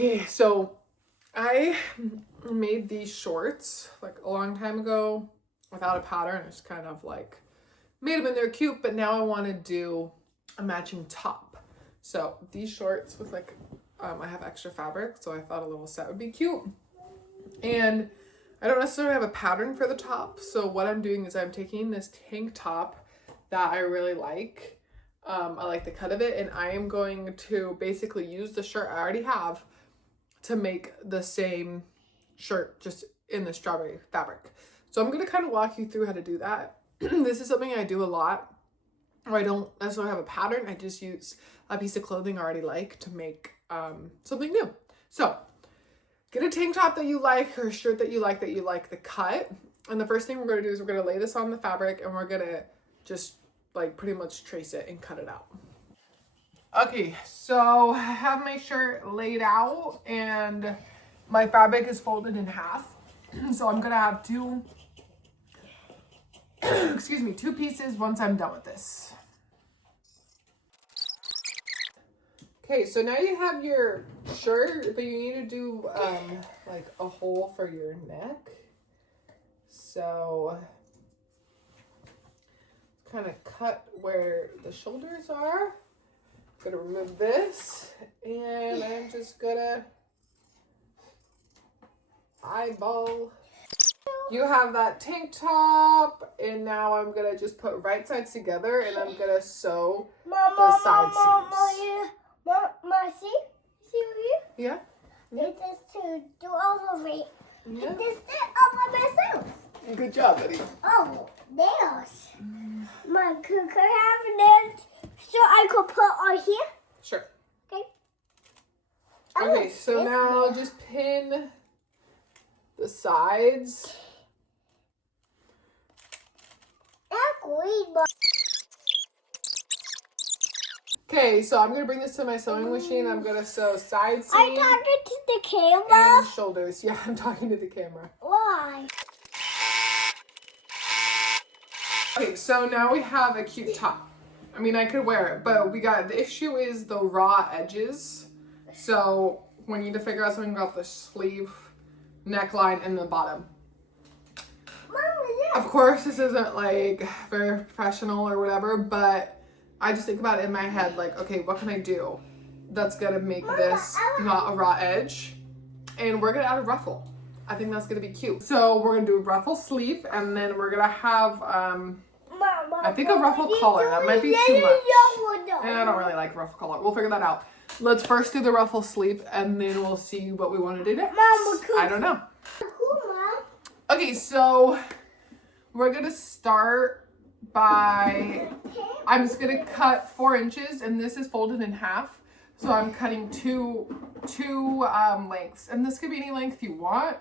Okay, so I made these shorts like a long time ago without a pattern. I just kind of like made them and they're cute, but now I want to do a matching top. So these shorts with like, I have extra fabric, so I thought a little set would be cute. And I don't necessarily have a pattern for the top. So what I'm doing is I'm taking this tank top that I really like. I like the cut of it, and I am going to basically use the shirt I already have to make the same shirt just in the strawberry fabric. So I'm going to kind of walk you through how to do that. This is something I do a lot, or I don't necessarily have a pattern. I just use a piece of clothing I already like to make something new. So get a tank top that you like, or a shirt that you like the cut. And the first thing we're going to do is we're going to lay this on the fabric, and we're going to just like pretty much trace it and cut it out. Okay, so I have my shirt laid out and my fabric is folded in half. So I'm gonna have two pieces once I'm done with this. Okay, so now you have your shirt, but you need to do like a hole for your neck. So kind of cut where the shoulders are. Gonna remove this, and I'm just gonna eyeball. You have that tank top, and now I'm gonna just put right sides together, and I'm gonna sew the side seams. See Yeah? This is to do all of it. Yeah. This is all by myself. Good job, buddy. Oh, nails. My could have nails so I could put on here. Sure. Okay. Okay, so now just pin the sides. Okay, so I'm gonna bring this to my sewing machine. I'm gonna sew side seam. I'm talking to the camera. And shoulders. Yeah, I'm talking to the camera. Why? Okay, so now we have a cute top. I mean, I could wear it, but the issue is the raw edges. So we need to figure out something about the sleeve, neckline, and the bottom. Mama, yeah. Of course, this isn't like very professional or whatever, but I just think about it in my head, like, okay, what can I do that's gonna make this not a raw edge? And we're gonna add a ruffle. I think that's gonna be cute. So we're gonna do a ruffle sleeve, and then we're gonna have, I think a ruffle collar. That might be too much. And I don't really like ruffle collar. We'll figure that out. Let's first do the ruffle sleeve, and then we'll see what we want to do next. I don't know. Okay, so we're gonna start by, I'm just gonna cut 4 inches, and this is folded in half. So I'm cutting two lengths, and this could be any length you want.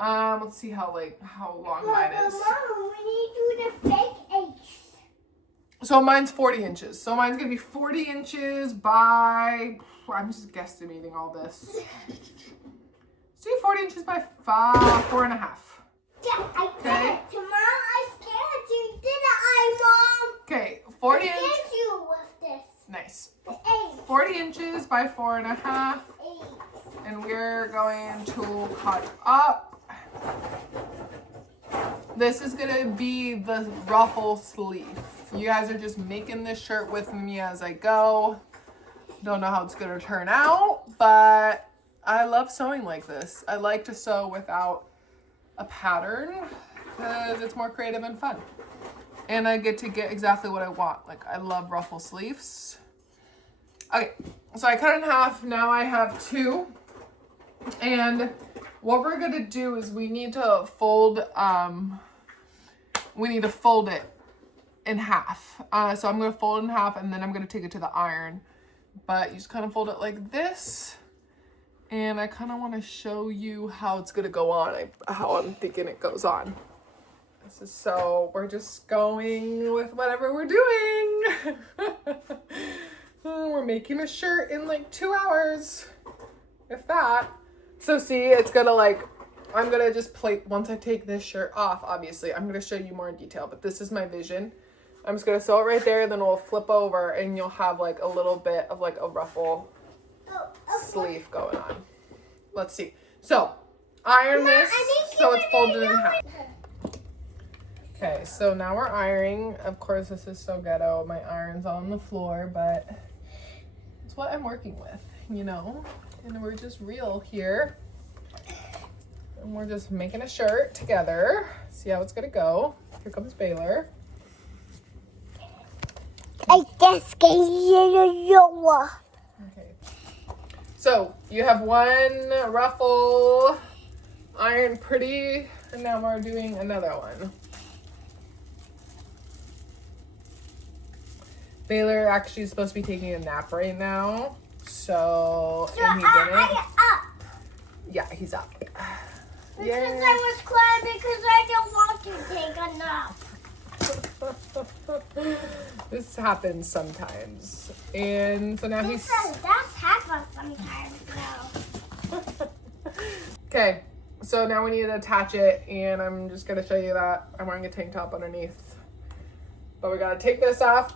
Let's see how long mine is. Mama, we need to do the fake H. So mine's 40 inches. So mine's gonna be 40 inches by, I'm just guesstimating all this. See, 40 inches by 4.5. Yeah, I did it. Tomorrow I scared you. Did it, Mom? Okay, 40 I inches. scared you with this. Nice. Eight. 40 inches by 4.5. 8. And we're going to cut up. This is gonna be the ruffle sleeve. You guys are just making this shirt with me as I go. Don't know how it's gonna turn out, but I love sewing like this. I like to sew without a pattern because it's more creative and fun. And I get to get exactly what I want. Like, I love ruffle sleeves. Okay, so I cut it in half. Now I have 2. And what we're gonna do is we need to fold it in half. So I'm gonna fold it in half, and then I'm gonna take it to the iron. But you just kind of fold it like this. And I kind of want to show you how it's gonna go on, how I'm thinking it goes on. So we're just going with whatever we're doing. We're making a shirt in like 2 hours, if that. So see, it's gonna I'm gonna just plate, once I take this shirt off, obviously, I'm gonna show you more in detail, but this is my vision. I'm just gonna sew it right there, then we'll flip over and you'll have like a little bit of like a ruffle sleeve going on. let's see. So, iron this I think so you it's were folded in gonna half. Okay, so now we're ironing. Of course, this is so ghetto. My iron's on the floor, but it's what I'm working with, you know? And we're just real here. And we're just making a shirt together. See how it's gonna go. Here comes Baylor. I just gave you Okay. So you have one ruffle, iron pretty, and now we're doing another one. Baylor actually is supposed to be taking a nap right now, so and he didn't. up. Yeah, he's up. Because Yay. I was crying because I don't want to take a nap. This happens sometimes, and so now he's. That's happens sometimes now. Okay, so now we need to attach it, and I'm just gonna show you that. I'm wearing a tank top underneath, but we gotta take this off,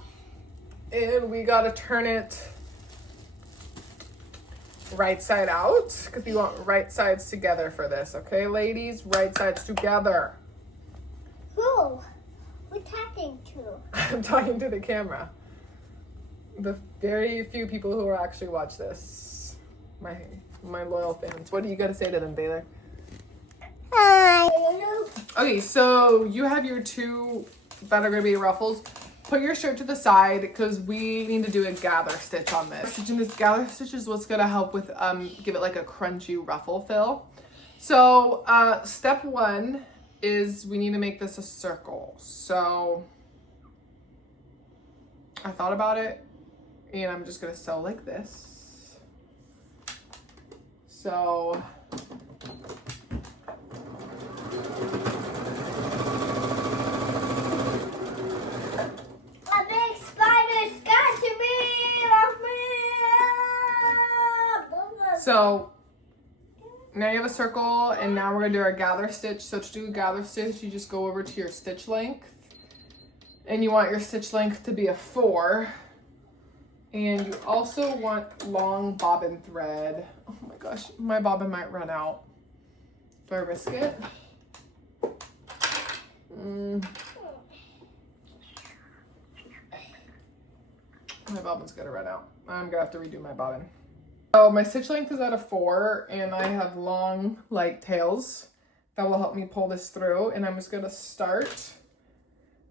and we gotta turn it right side out, because we want right sides together for this, okay, ladies? Right sides together. Who? We're talking to. I'm talking to the camera. The very few people who will actually watch this. My loyal fans. What do you got to say to them, Baylor? Hi. Okay, so you have your two that are going to be ruffles. Put your shirt to the side because we need to do a gather stitch on this. Stitching this gather stitch is what's going to help with give it like a crunchy ruffle fill. So step one is we need to make this a circle. So I thought about it and I'm just going to sew like this. So A big spider's got to be off me. So now you have a circle, and now we're gonna do our gather stitch. So to do a gather stitch, you just go over to your stitch length, and you want your stitch length to be a 4. And you also want long bobbin thread. Oh my gosh, my bobbin might run out. Do I risk it? My bobbin's gonna run out. I'm gonna have to redo my bobbin. So my stitch length is at a 4, and I have long like tails that will help me pull this through. And I'm just gonna start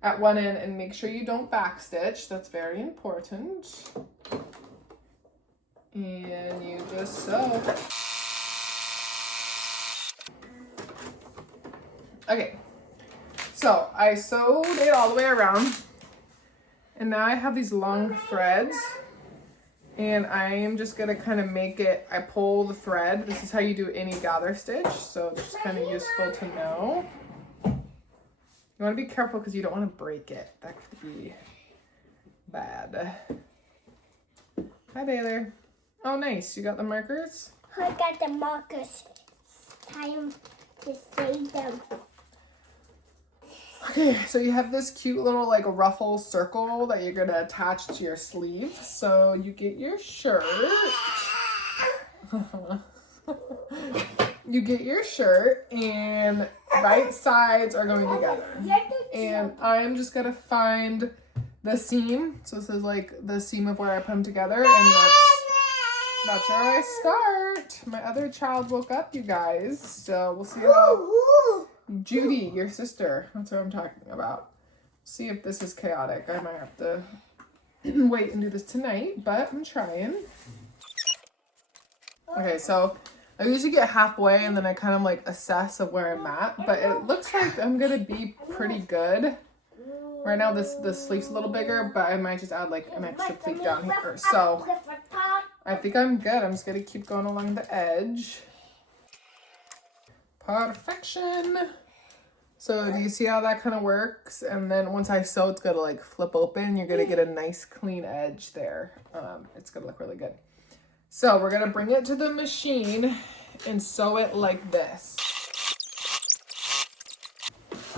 at one end and make sure you don't back stitch. That's very important. And you just sew. Okay, so I sewed it all the way around, and now I have these long threads. And I am just gonna kind of make it, I pull the thread. This is how you do any gather stitch, so it's just kind of useful to know. You wanna be careful because you don't wanna break it. That could be bad. Hi, Baylor. Oh, nice, you got the markers? I got the markers. Time to save them. Okay, so you have this cute little like ruffle circle that you're gonna attach to your sleeve. So you get your shirt. You get your shirt and right sides are going together. And I'm just gonna find the seam. So this is like the seam of where I put them together, and that's where I start. My other child woke up, you guys. So we'll see how Judy, your sister, that's what I'm talking about. See if this is chaotic. I might have to wait and do this tonight, but I'm trying. Okay, so I usually get halfway and then I kind of like assess of where I'm at, but it looks like I'm gonna be pretty good. Right now the sleeve's a little bigger, but I might just add like an extra pleat down here. So I think I'm good. I'm just gonna keep going along the edge. Perfection. So do you see how that kind of works? And then once I sew, it's gonna like flip open. You're gonna get a nice clean edge there. It's gonna look really good. So we're gonna bring it to the machine and sew it like this.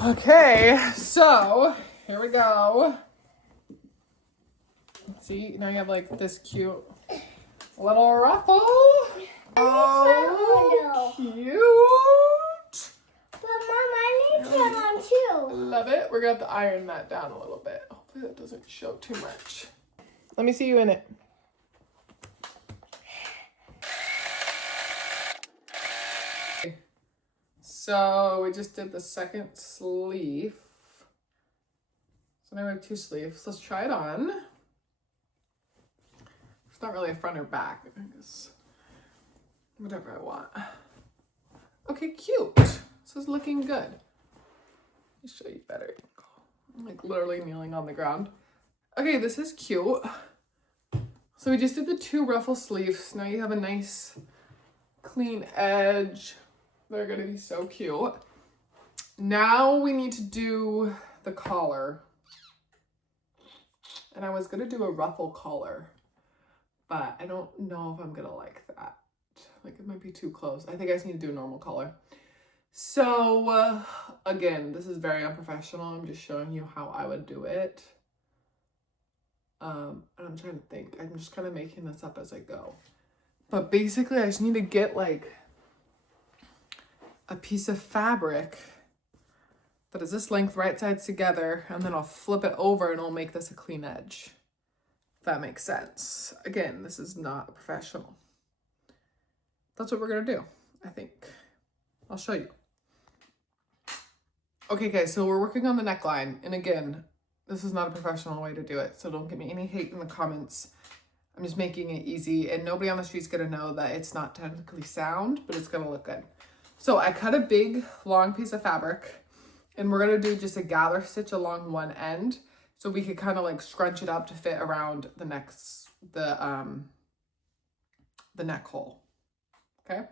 Okay, so here we go. See, now you have like this cute little ruffle. Oh, cute. But Mom, I need that on too. Love it. We're going to have to iron that down a little bit. Hopefully that doesn't show too much. Let me see you in it. So we just did the second sleeve. So now we have 2 sleeves. Let's try it on. It's not really a front or back. I guess whatever I want. Okay, cute. This is looking good. Let me show you better. I'm like literally kneeling on the ground. Okay, this is cute. So we just did the 2 ruffle sleeves. Now you have a nice clean edge. They're gonna be so cute. Now we need to do the collar. And I was gonna do a ruffle collar, but I don't know if I'm gonna like that. Like it might be too close. I think I just need to do a normal collar. So again, this is very unprofessional. I'm just showing you how I would do it. And I'm trying to think. I'm just kind of making this up as I go. But basically I just need to get like a piece of fabric that is this length, right sides together, and then I'll flip it over and I'll make this a clean edge. If that makes sense. Again, this is not a professional. That's what we're gonna do, I think. I'll show you. Okay guys, so we're working on the neckline, and again, this is not a professional way to do it, so don't give me any hate in the comments. I'm just making it easy, and nobody on the street's gonna know that it's not technically sound, but it's gonna look good. So I cut a big, long piece of fabric, and we're gonna do just a gather stitch along one end, so we could kind of like scrunch it up to fit around the neck hole. Okay.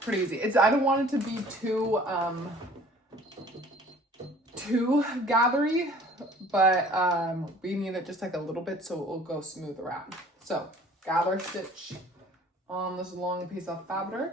Pretty easy. I don't want it to be too gathery, but we need it just like a little bit so it will go smooth around. So gather stitch on this long piece of fabric.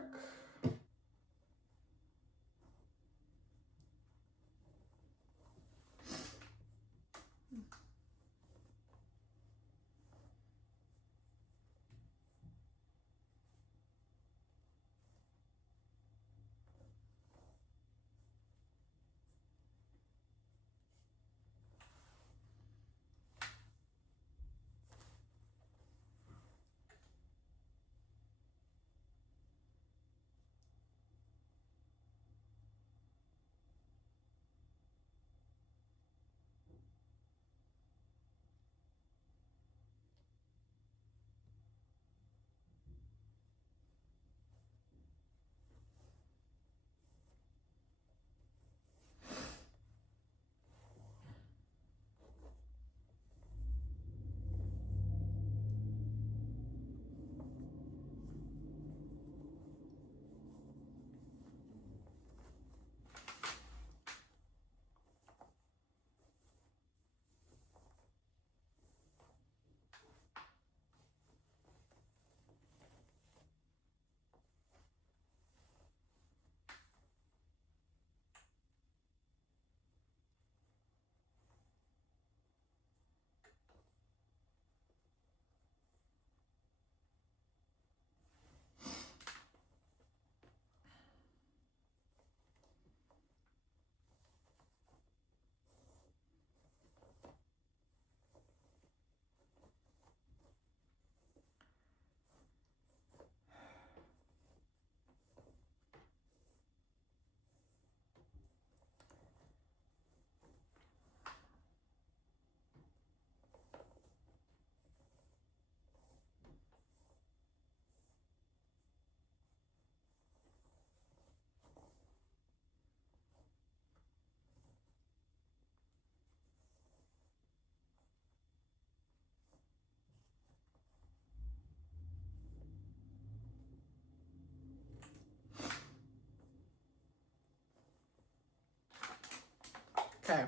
Okay.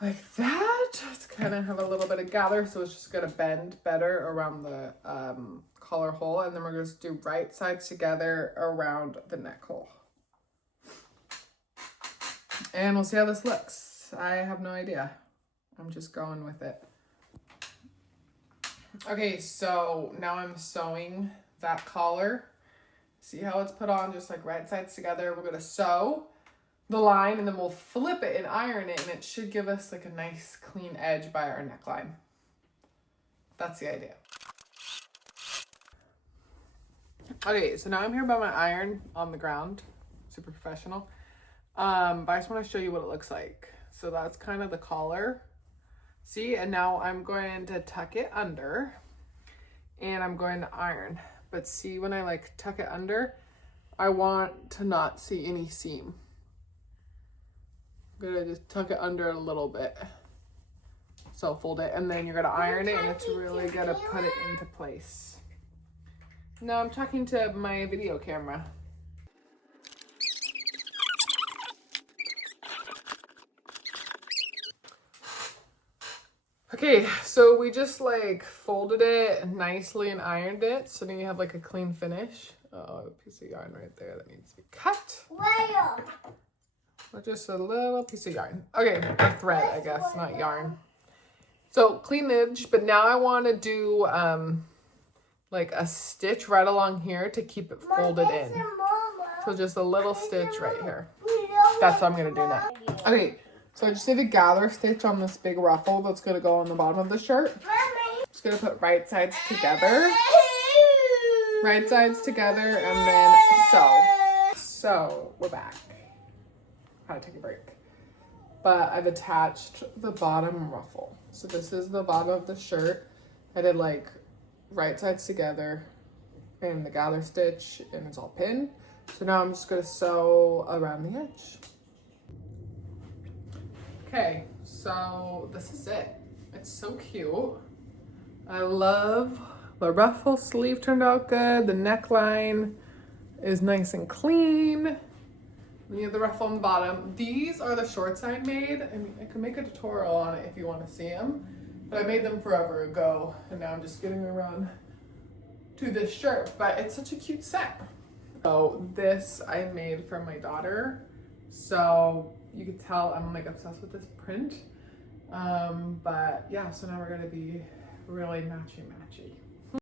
Like that. It's kind of have a little bit of gather, so it's just gonna bend better around the collar hole, and then we're gonna do right sides together around the neck hole. And we'll see how this looks. I have no idea. I'm just going with it. Okay, so now I'm sewing that collar. See how it's put on just like right sides together. We're gonna sew the line and then we'll flip it and iron it, and it should give us like a nice clean edge by our neckline. That's the idea. Okay, so now I'm here by my iron on the ground, super professional. But I just want to show you what it looks like. So that's kind of the collar. See, and now I'm going to tuck it under and I'm going to iron. But see, when I like tuck it under, I want to not see any seam. I'm gonna just tuck it under a little bit. So fold it, and then you're gonna iron it, and it's really gonna put it into place. No, I'm talking to my video camera. Okay, so we just like folded it nicely and ironed it, so then you have like a clean finish. Oh, a piece of yarn right there that needs to be cut. Where? Or just a little piece of yarn. Okay, or thread, I guess, not yarn. So clean edge, but now I want to do like a stitch right along here to keep it folded in. So just a little stitch right here. That's what I'm gonna do now. Okay, so I just did a gather stitch on this big ruffle that's gonna go on the bottom of the shirt. Just gonna put right sides together. Right sides together and then sew. So we're back. Had to take a break. But I've attached the bottom ruffle. So this is the bottom of the shirt. I did like right sides together and the gather stitch, and it's all pinned. So now I'm just gonna sew around the edge. Okay, so this is it. It's so cute. I love the ruffle sleeve, turned out good. The neckline is nice and clean. Then you have the ruffle on the bottom. These are the shorts I made. I mean, I could make a tutorial on it if you want to see them, but I made them forever ago, and now I'm just getting around to this shirt. But it's such a cute set. So this I made for my daughter. So you could tell I'm like obsessed with this print. But yeah, so now we're gonna be really matchy.